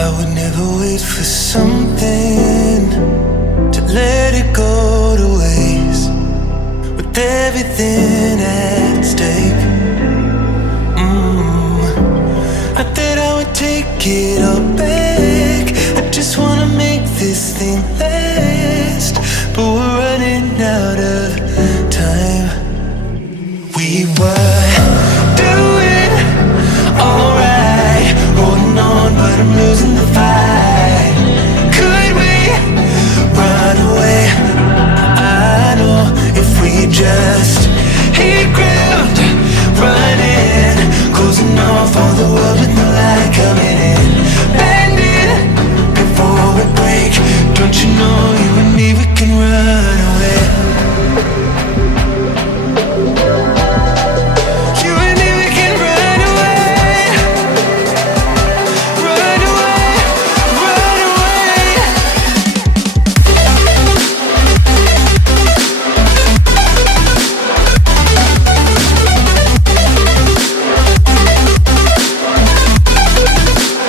I would never wait for something to let it go to waste, with everything at stake. I thought I would take it all back. I just wanna make this thing last, but we're running out of time. We were doing alright, holding on, but I'm losing the fight. Could we run away? I know if we just hit ground, running, closing off all the world with no light coming in, bending before we break. Don't you know, you and me, we can run away. You and me, we can run away. Run away, run away.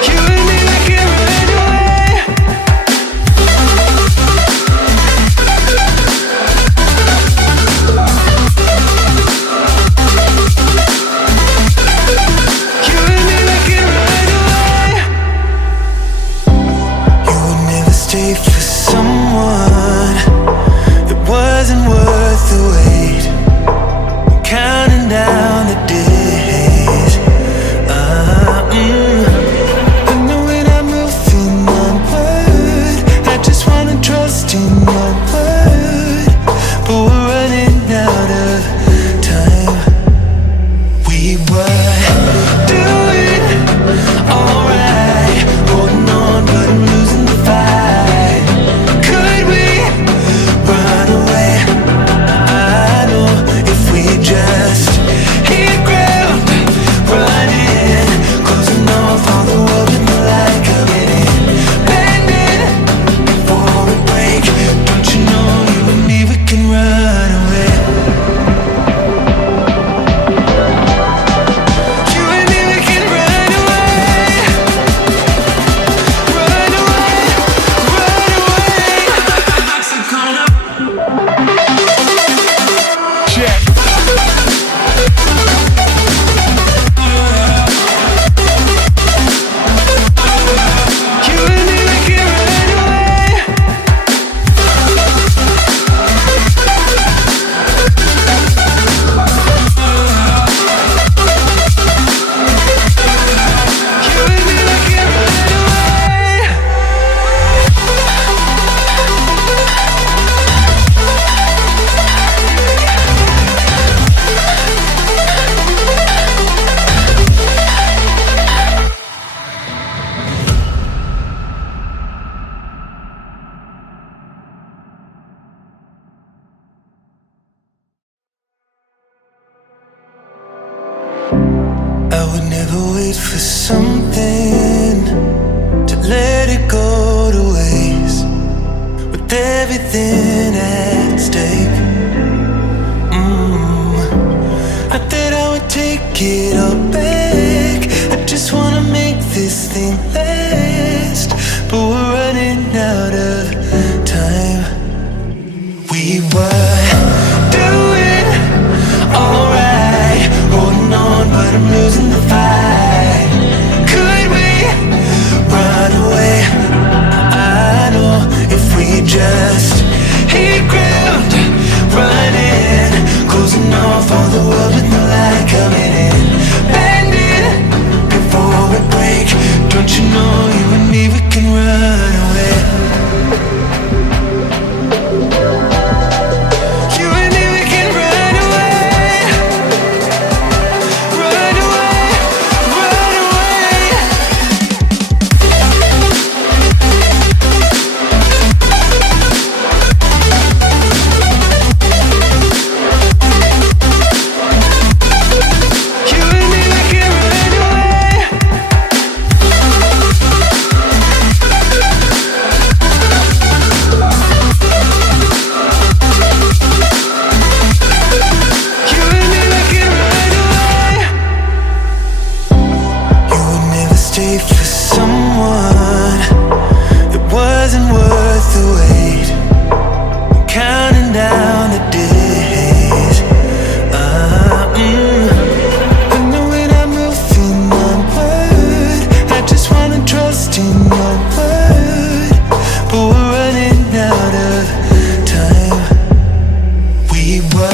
You and me, we can run away. You and me, we can run away. You would never stay for someone that wasn't worth the wait. I'm counting down the days. I know when I'm moving onward, I just wanna trust in your word, but we're running out of time. We were doing alright, holding on, but I'm losing the fight. Could we run away? I know if we just hit ground, running, closing off all the world with no light coming in, bending before we break. Don't you know, you and me, we can run away. You and me, we can run away. Run away, run away. Check. You and me, we can run away. You and me, we can run away. I would never wait for something to let it go to waste, with everything at stake. I thought I would take it all back. I just wanna make this thing last, but we're running out of time. We were doing alright, holding on, but I'm losing the fight. Could we run away? I know if we just hit ground, running, closing off all the world with no light coming in, bending before we break. Don't you know, wasn't worth the wait.